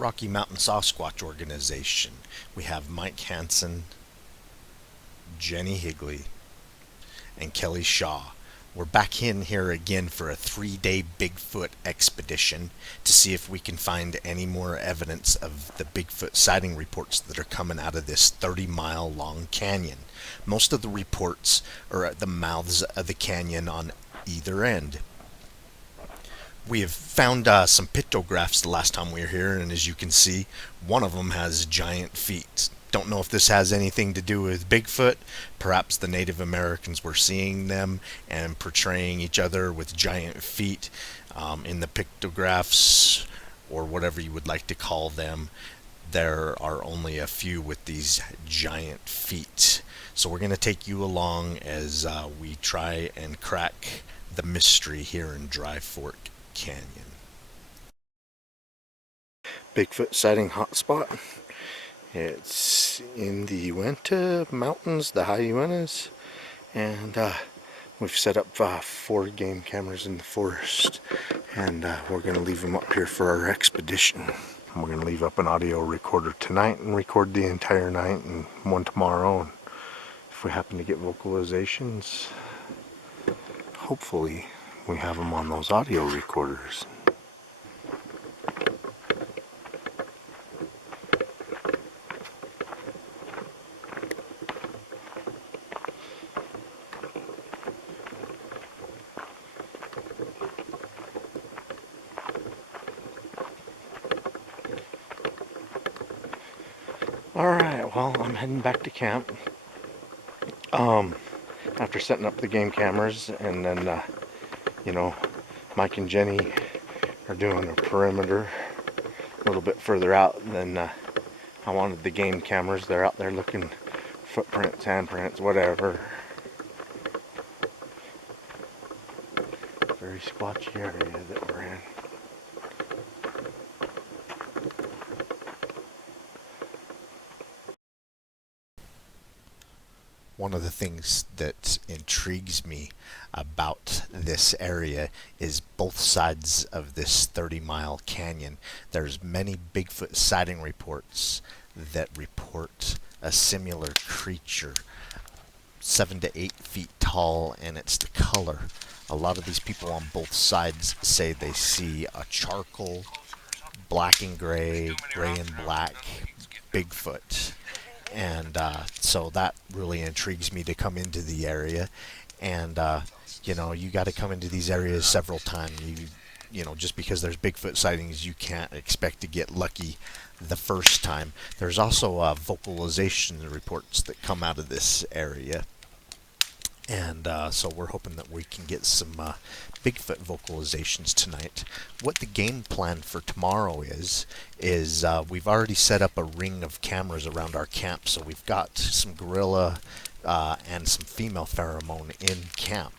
Rocky Mountain Sasquatch organization. We have Mike Hansen, Jenny Higley, and Kelly Shaw. We're back in here again for a 3-day Bigfoot expedition to see if we can find any more evidence of the Bigfoot sighting reports that are coming out of this 30-mile long canyon. Most of the reports are at the mouths of the canyon on either end. We have found some pictographs the last time we were here, and as you can see, one of them has giant feet. Don't know if this has anything to do with Bigfoot. Perhaps the Native Americans were seeing them and portraying each other with giant feet in the pictographs, or whatever you would like to call them. There are only a few with these giant feet. So we're going to take you along as we try and crack the mystery here in Dry Fork Canyon. Bigfoot sighting hotspot. It's in the Uinta mountains, the high Uintas, and we've set up 4 game cameras in the forest, and we're going to leave them up here for our expedition. We're going to leave up an audio recorder tonight and record the entire night, and one tomorrow. And if we happen to get vocalizations, hopefully we have them on those audio recorders. Alright, well, I'm heading back to camp. After setting up the game cameras, and then, Mike and Jenny are doing a perimeter a little bit further out than I wanted the game cameras. They're out there looking footprints, handprints, whatever. Very squatchy area that we're in. One of the things that intrigues me about this area is both sides of this 30-mile canyon. There's many Bigfoot sighting reports that report a similar creature, 7 to 8 feet tall, and it's the color. A lot of these people on both sides say they see a charcoal, black and gray, gray and black Bigfoot. And so that really intrigues me to come into the area. And you got to come into these areas several times. Just because there's Bigfoot sightings, you can't expect to get lucky the first time. There's also vocalization reports that come out of this area. And so we're hoping that we can get some Bigfoot vocalizations tonight. What the game plan for tomorrow is we've already set up a ring of cameras around our camp. So we've got some gorilla and some female pheromone in camp.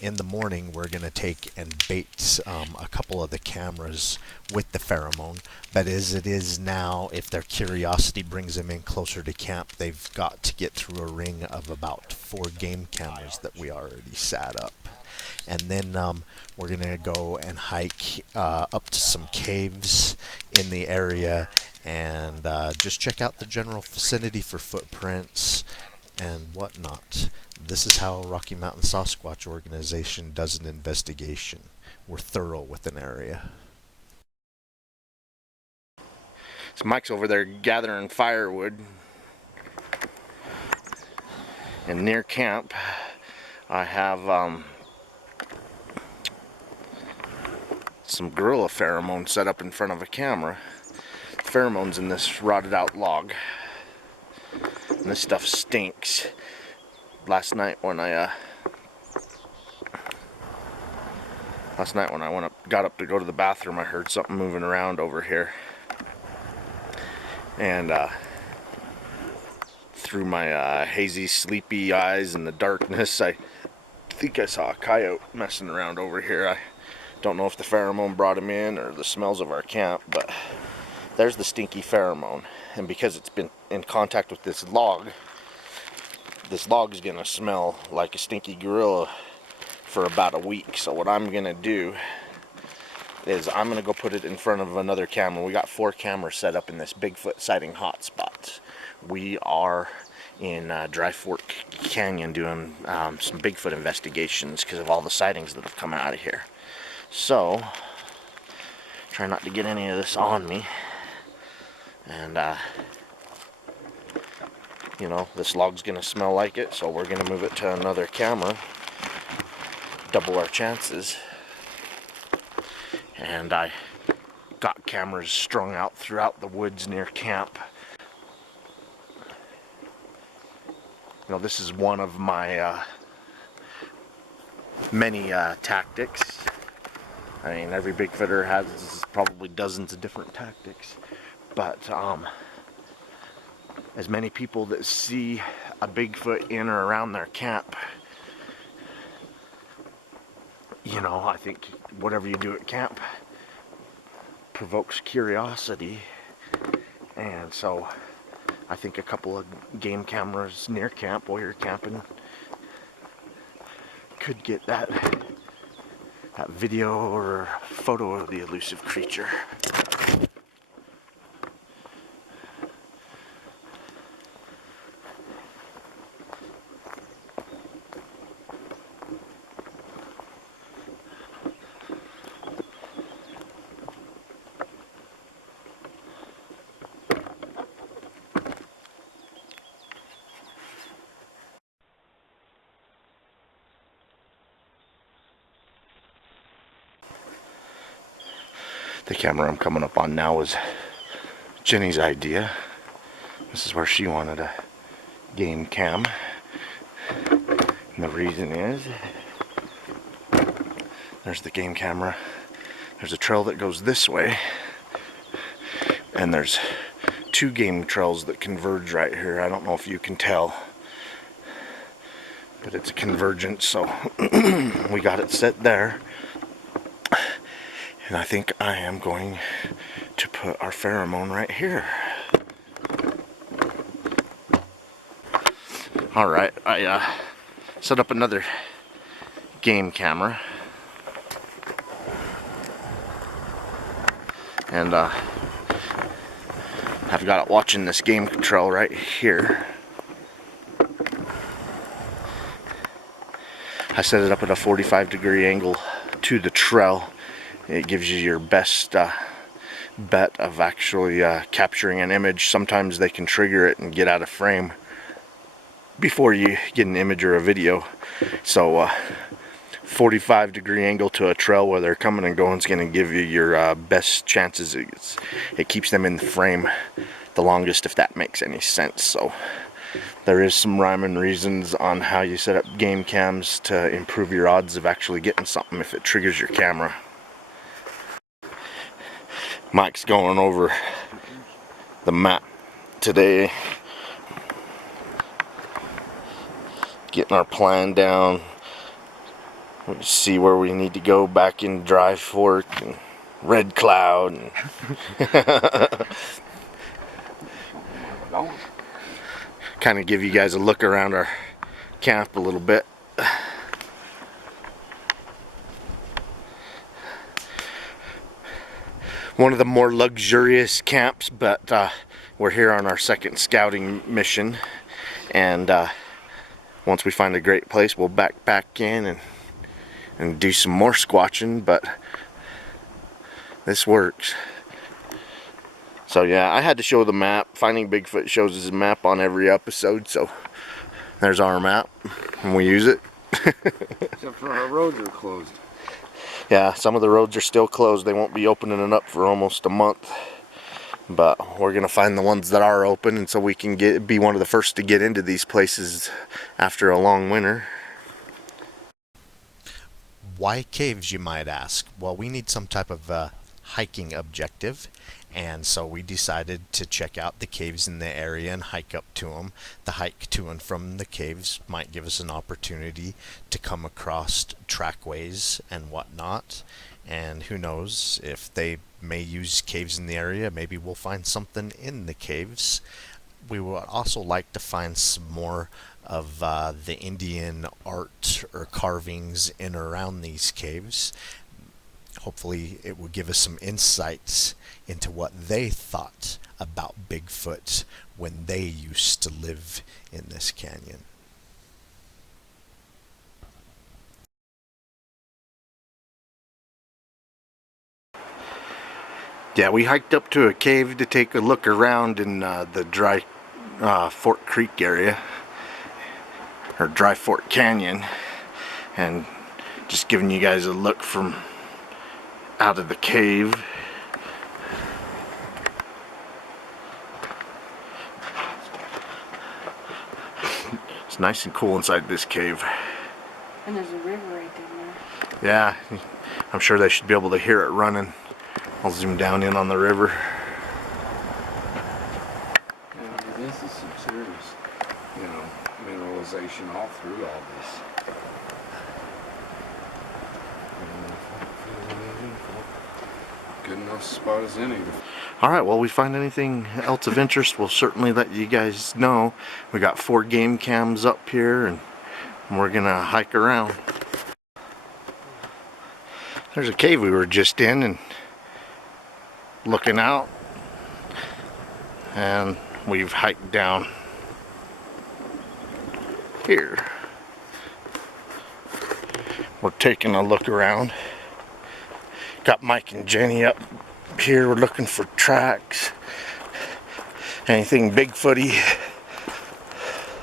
In the morning, we're going to take and bait a couple of the cameras with the pheromone. But as it is now, if their curiosity brings them in closer to camp, they've got to get through a ring of about 4 game cameras that we already set up. And then we're going to go and hike up to some caves in the area and just check out the general vicinity for footprints and whatnot. This is how Rocky Mountain Sasquatch organization does an investigation. We're thorough with an area. So Mike's over there gathering firewood. And near camp, I have some gorilla pheromone set up in front of a camera. Pheromones in this rotted out log. And this stuff stinks. Last night when I got up to go to the bathroom, I heard something moving around over here, and through my hazy, sleepy eyes in the darkness, I think I saw a coyote messing around over here. I don't know if the pheromone brought him in or the smells of our camp, but there's the stinky pheromone, and because it's been in contact with this log is going to smell like a stinky gorilla for about a week. So what I'm going to do is I'm going to go put it in front of another camera. We got 4 cameras set up in this Bigfoot sighting hotspot. We are in Dry Fork Canyon doing some Bigfoot investigations because of all the sightings that have come out of here. So, try not to get any of this on me. And, you know, this log's going to smell like it, so we're going to move it to another camera. Double our chances. And I got cameras strung out throughout the woods near camp. You know, this is one of my many tactics. I mean, every Bigfooter has probably dozens of different tactics. But as many people that see a Bigfoot in or around their camp, you know, I think whatever you do at camp provokes curiosity. And so I think a couple of game cameras near camp while you're camping could get that video or photo of the elusive creature. The camera I'm coming up on now was Jenny's idea. This is where she wanted a game cam. And the reason is, there's the game camera. There's a trail that goes this way. And there's 2 game trails that converge right here. I don't know if you can tell, but it's a convergence, so we got it set there. And I think I am going to put our pheromone right here. Alright, I set up another game camera. And I've got it watching this game trail right here. I set it up at a 45-degree angle to the trail. It gives you your best bet of actually capturing an image. Sometimes they can trigger it and get out of frame before you get an image or a video. So 45-degree angle to a trail where they're coming and going is going to give you your best chances. It keeps them in the frame the longest, if that makes any sense. So there is some rhyme and reasons on how you set up game cams to improve your odds of actually getting something if it triggers your camera. Mike's going over the map today, getting our plan down. We see where we need to go back in Dry Fork and Red Cloud. And kind of give you guys a look around our camp a little bit. One of the more luxurious camps, but we're here on our second scouting mission, and once we find a great place we'll back in and do some more squatching, but this works. So yeah, I had to show the map. Finding Bigfoot shows us a map on every episode, so there's our map and we use it. Except for our roads are closed. Yeah, some of the roads are still closed. They won't be opening it up for almost a month. But we're going to find the ones that are open, and so we can be one of the first to get into these places after a long winter. Why caves, you might ask? Well, we need some type of hiking objective, and so we decided to check out the caves in the area and hike up to them. The hike to and from the caves might give us an opportunity to come across trackways and whatnot, and who knows, if they may use caves in the area, maybe we'll find something in the caves. We would also like to find some more of the Indian art or carvings in or around these caves. hopefully it will give us some insights into what they thought about Bigfoot when they used to live in this canyon. Yeah, we hiked up to a cave to take a look around in the dry Fort Creek area, or Dry Fort Canyon, and just giving you guys a look from out of the cave. It's nice and cool inside this cave. And there's a river right there. Yeah, I'm sure they should be able to hear it running. I'll zoom down in on the river. Yeah, this is some serious, mineralization all through all this. Good enough spot as any. Alright, well, we find anything else of interest, we'll certainly let you guys know. We got 4 game cams up here, and we're gonna hike around. There's a cave we were just in and looking out, and we've hiked down here. We're taking a look around. Got Mike and Jenny up here. We're looking for tracks, anything Bigfooty.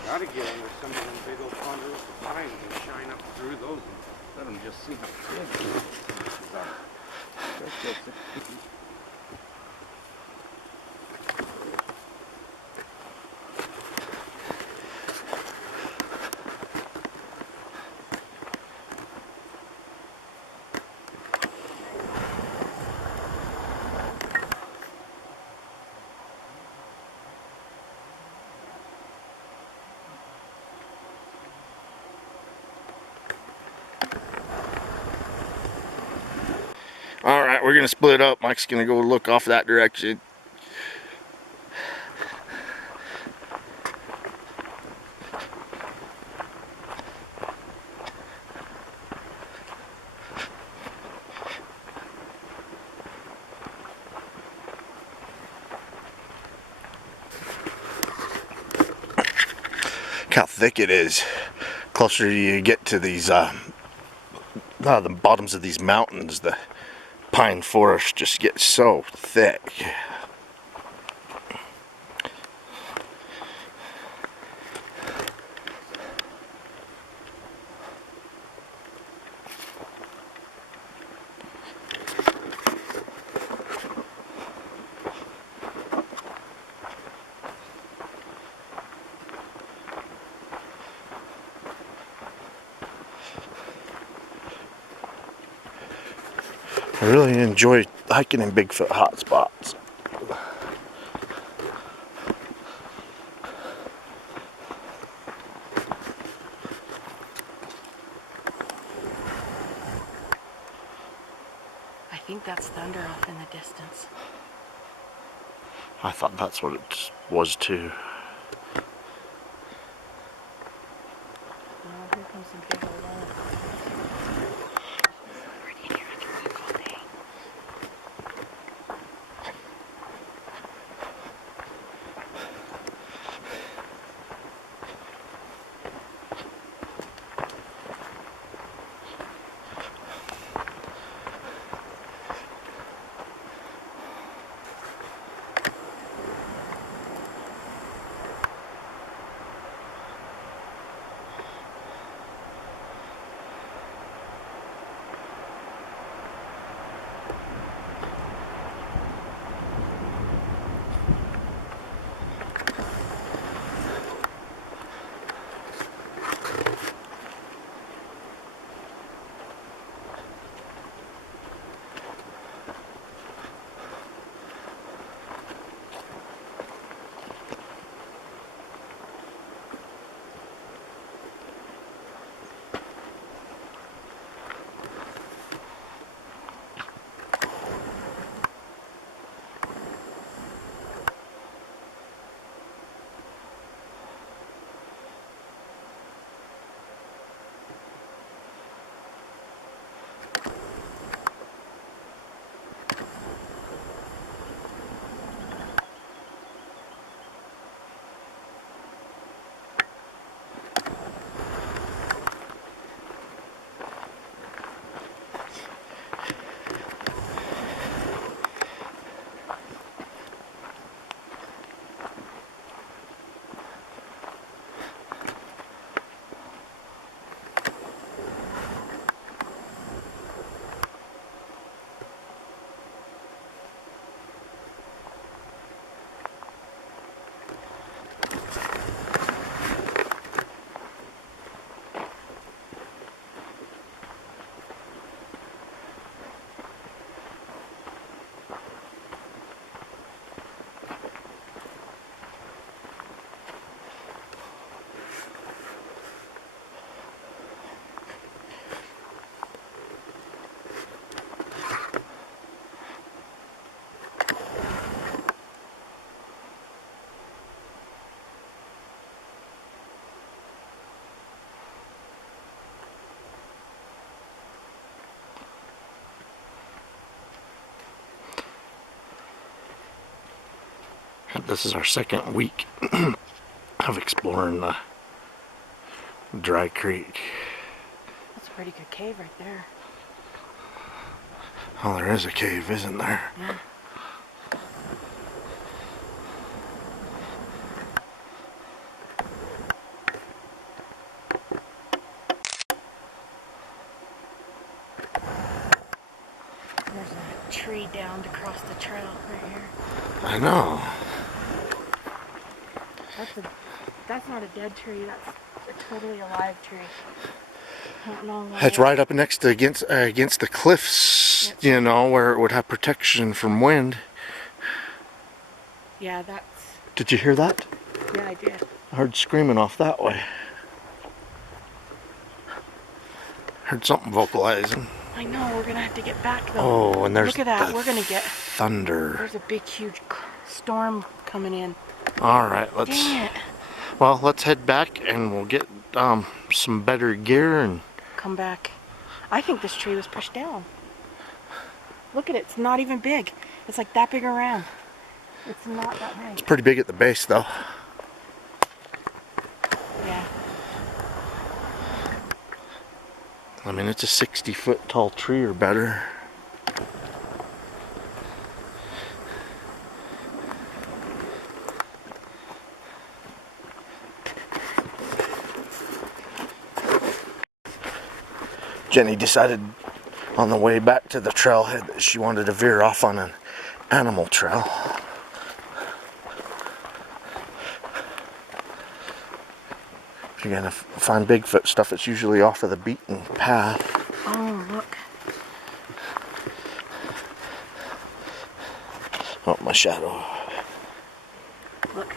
Gotta get under some of them big old ponderosa pines and shine up through those and let them just see how big they are. Alright, we're gonna split up. Mike's gonna go look off that direction. Look how thick it is. Closer you get to these the bottoms of these mountains, the pine forest just gets so thick. I really enjoy hiking in Bigfoot hotspots. I think that's thunder off in the distance. I thought that's what it was too. Oh, here comes some big old ones. Pretty near the rock all day. This is our second week of exploring the dry creek. That's a pretty good cave right there. Oh, there is a cave, isn't there? Yeah. There's a tree downed across the trail right here. I know. That's not a dead tree. That's a totally alive tree. I don't know why. It's right up next to against the cliffs, That's you know, where it would have protection from wind. Yeah, that's. Did you hear that? Yeah, I did. I heard screaming off that way. Heard something vocalizing. I know, we're gonna have to get back though. Oh, and there's look at that. the We're gonna get thunder. There's a big, huge storm coming in. All right, Dang it. Well, let's head back and we'll get some better gear and Come back. I think this tree was pushed down. Look at it. It's not even big. It's like that big around. It's not that big. It's pretty big at the base, though. Yeah. I mean, it's a 60-foot tall tree or better. Jenny decided on the way back to the trailhead that she wanted to veer off on an animal trail. If you're gonna find Bigfoot stuff, it's usually off of the beaten path. Oh, look. Oh, my shadow. Look.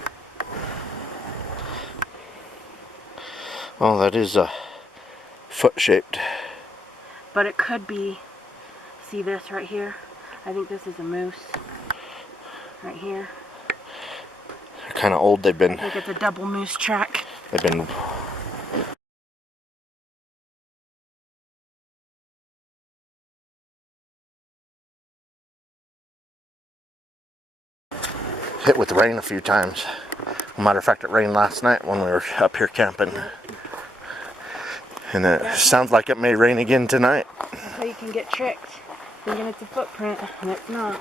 Oh, that is foot-shaped. But it could be, see this right here? I think this is a moose. Right here. They're kind of old. They've been... I think it's a double moose track. They've been... hit with rain a few times. As a matter of fact, it rained last night when we were up here camping. And it sounds like it may rain again tonight. That's how you can get tricked. Thinking it's a footprint, and it's not.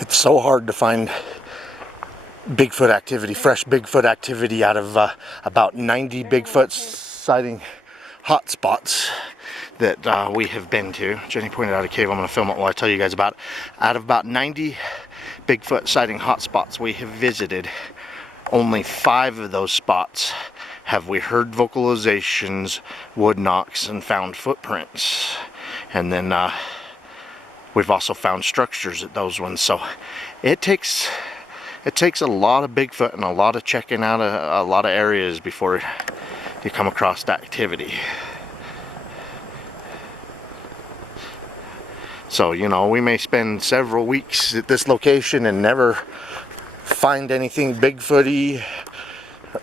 It's so hard to find Bigfoot activity, fresh Bigfoot activity out of about 90 Bigfoot sighting hotspots that we have been to. Jenny pointed out a cave. I'm going to film it while I tell you guys about it. Out of about 90 Bigfoot sighting hotspots we have visited, only 5 of those spots have we heard vocalizations, wood knocks, and found footprints. And then we've also found structures at those ones. So it takes a lot of Bigfoot and a lot of checking out a lot of areas before you come across activity. So, you know, we may spend several weeks at this location and never find anything Bigfooty,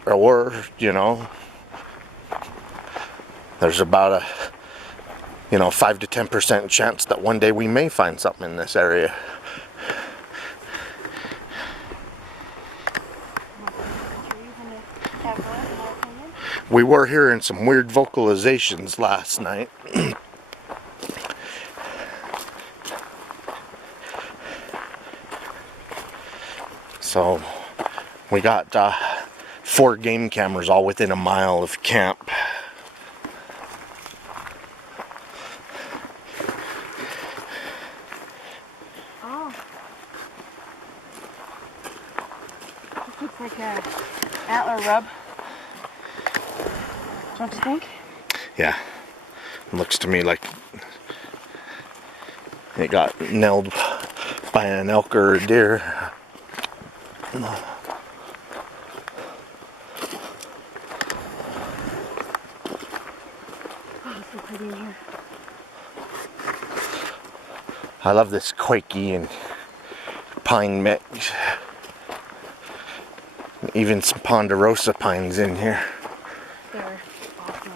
or, you know, there's about a 5 to 10% chance that one day we may find something in this area. We were hearing some weird vocalizations last night. So we got 4 game cameras all within a mile of camp. Oh. This looks like a antler rub. Don't you think? Yeah. It looks to me like it got nailed by an elk or a deer. I love this quakey and pine mix. Even some ponderosa pines in here. They're awesome.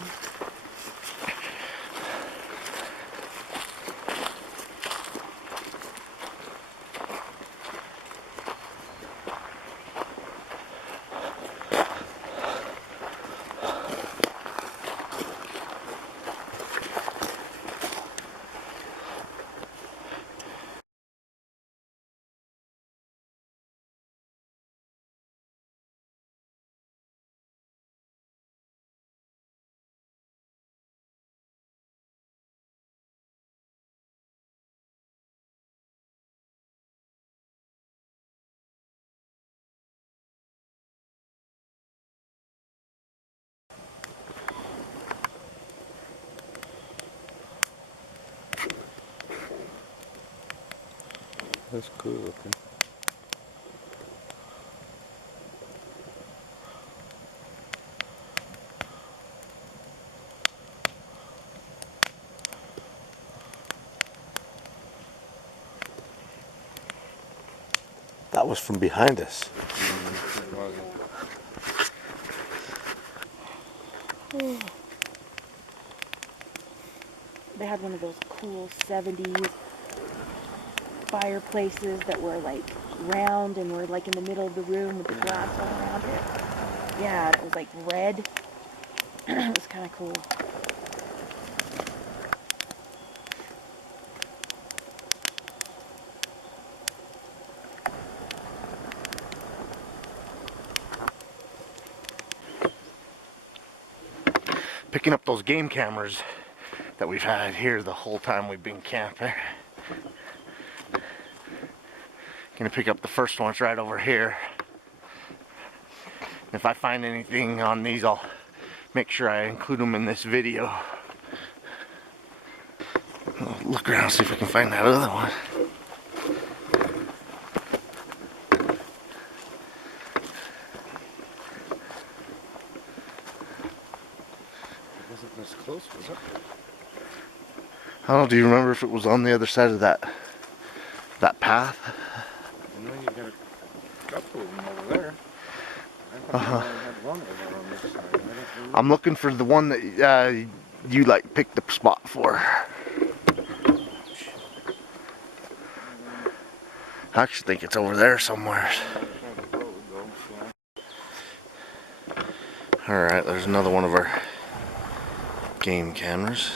That's cool looking. That was from behind us. They had one of those cool 70s fireplaces that were like round and were like in the middle of the room with the glass all around it. Yeah, it was like red. It was kind of cool. Picking up those game cameras that we've had here the whole time we've been camping. Gonna pick up the first one. It's right over here. If I find anything on these, I'll make sure I include them in this video. I'll look around, see if I can find that other one. It wasn't this close, was it? I don't know, do you remember if it was on the other side of that path? I know you got a couple of them over there. I thought you only had one over on this side. I don't remember. I'm looking for the one that you like picked the spot for. I actually think it's over there somewhere. Alright, there's another one of our game cameras.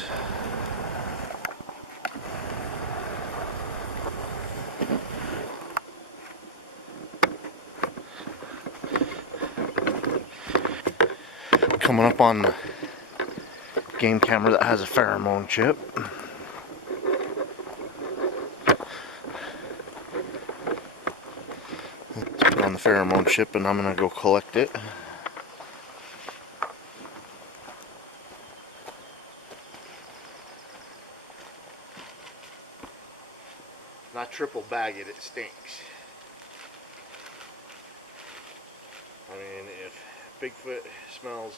coming up on the game camera that has a pheromone chip. Let's put on the pheromone chip and I'm gonna go collect it. Not triple bag it, it stinks. I mean, if Bigfoot smells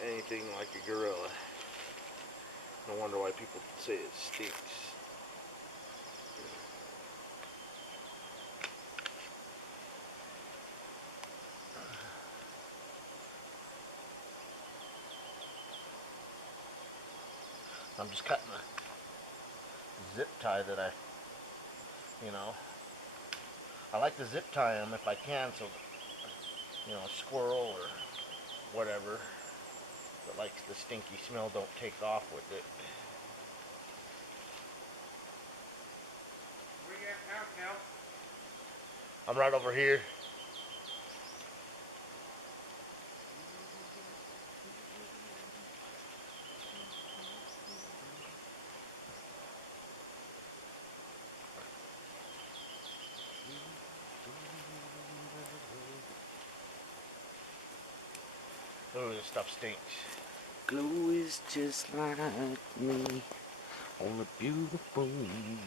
anything like a gorilla, no wonder why people say it stinks. I'm just cutting a zip tie that I like to zip tie them if I can, so a squirrel or whatever that likes the stinky smell don't take off with it. Where you at now, Cal? I'm right over here. Oh, this stuff stinks. Glow is just like me on a beautiful moon.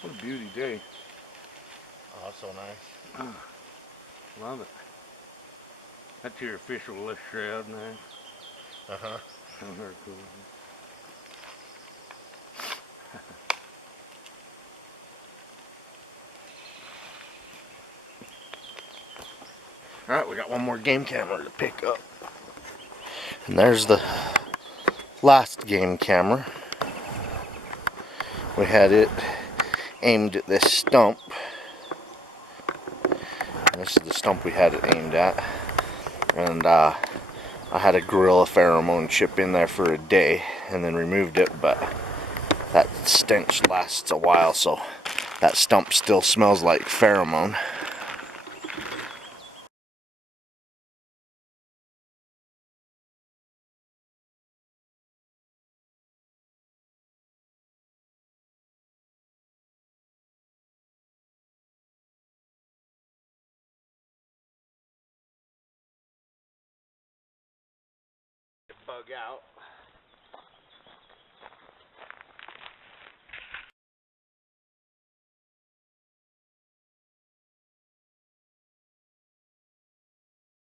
What a beauty day. Oh, so nice. Love it. That's your official left shroud now. Uh-huh. Oh, very cool. Alright, we got one more game camera to pick up. And there's the last game camera. We had it aimed at this stump. And this is the stump we had it aimed at. And I had a gorilla pheromone chip in there for a day and then removed it, but that stench lasts a while, so that stump still smells like pheromone. Bug out.